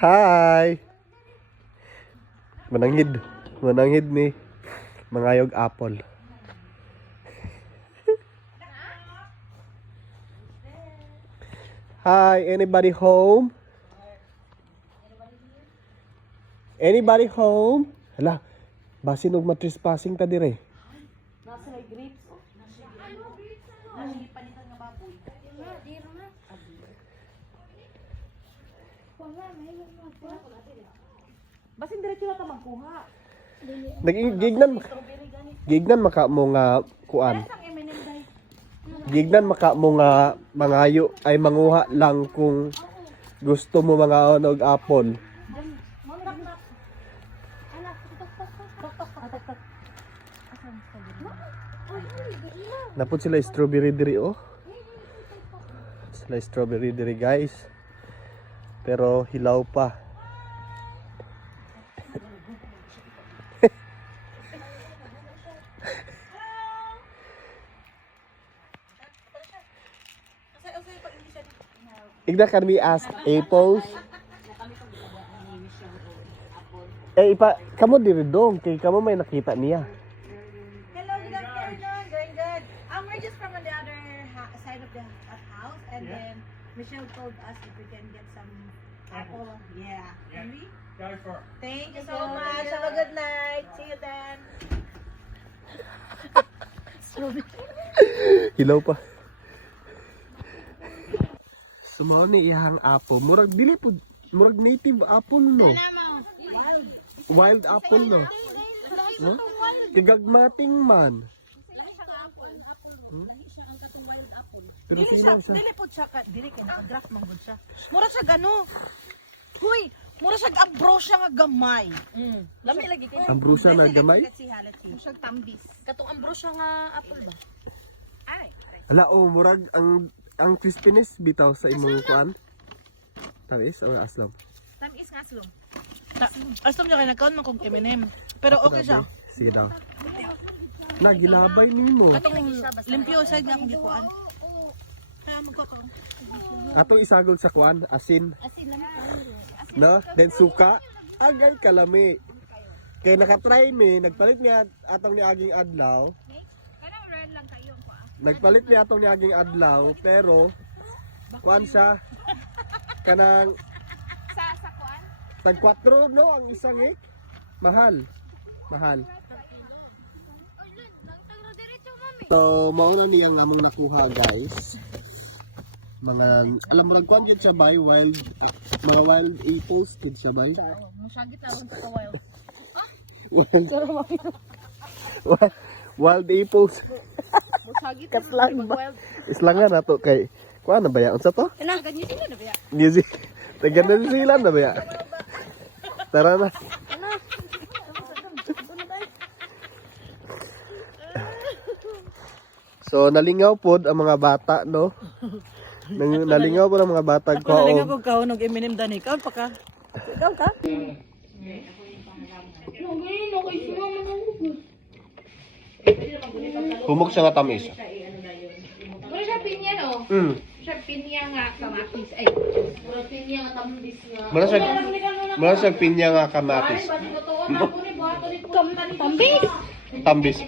Hi. Mananghid ni mangayog apple. Hi, anybody home? Anybody home? Hala, basin og matrespassing ta dire. Nasa may grapes. Panitan nga baboy. Basin diretso lang ka magkuha. Gignan maka mo nga kuan. Gignan maka mo nga mangayo ay manguha lang kung gusto mo mga og apple. Napod sila strawberry diri oh. Sila strawberry diri guys. Pero hilaw pa. Igda can we ask apples? Kamo diri dong kay kamo may nakita niya. Hello, good afternoon. Doing good. We're just from on the other side of the house, and then Michelle told us if we can get some apple. Yeah. Can we? Thank you so much. Have a good night. See you then. Hilaw pa. Sumaw ni iyang apple. Murag dili pud murag native apple no. Wild apple no. No? Kagagmating man. Pero silaw siya. Dili po siya, dili kay naka-draft man gud siya. Mura siya gano. Huy, mura siya ambrosia nga gamay. Lami lagi kay. Ambrosia na gamay? Mura siya tambis. Katong ambrosia nga apple ba? Ay. Ala oh, murag ang crispiness bitaw sa imong kuan. Tamis o aslam? Tamis nga aslom. Aslom niya kay nagkaon man kong M&M. Pero okay siya. Sige daw. Na ginabay nimo. Katong limpyo side nga akong gikuan. Kaya magkakaon. Atong isagol sa kuan, asin. Asin lang No? Then suka. Agay kalami. Kay nakatry mi, nagpalit niya atong niaging adlaw. Kanang red lang kayo ko. Nagpalit niya atong niaging adlaw, pero kuan siya kanang Sa kuan? tag 4 no ang isang mahal. So, mao na niyang among nakuha guys. Mga alam mo kuan gyud siya bay mga wild apples kid siya bay. Musagit lang sa wild. Wild apples. Musagit Kaslang ba? Islangan nato kay kuan na ba ya? Unsa to? Taga New Zealand na ba ya? New Zealand. Taga New Zealand na ba ya? Tara na. So nalingaw pod ang mga bata no. Nalingaw po ang mga bata ko. Nalingaw po ka og M&M dani kaon pa ka. Ikaw ka? Humok siya nga tamis. Mura siya pinya no? Siya pinya nga kamatis. Ay, mura pinya nga tambis nga. Mura siya pinya nga kamatis. Tambis? Tambis.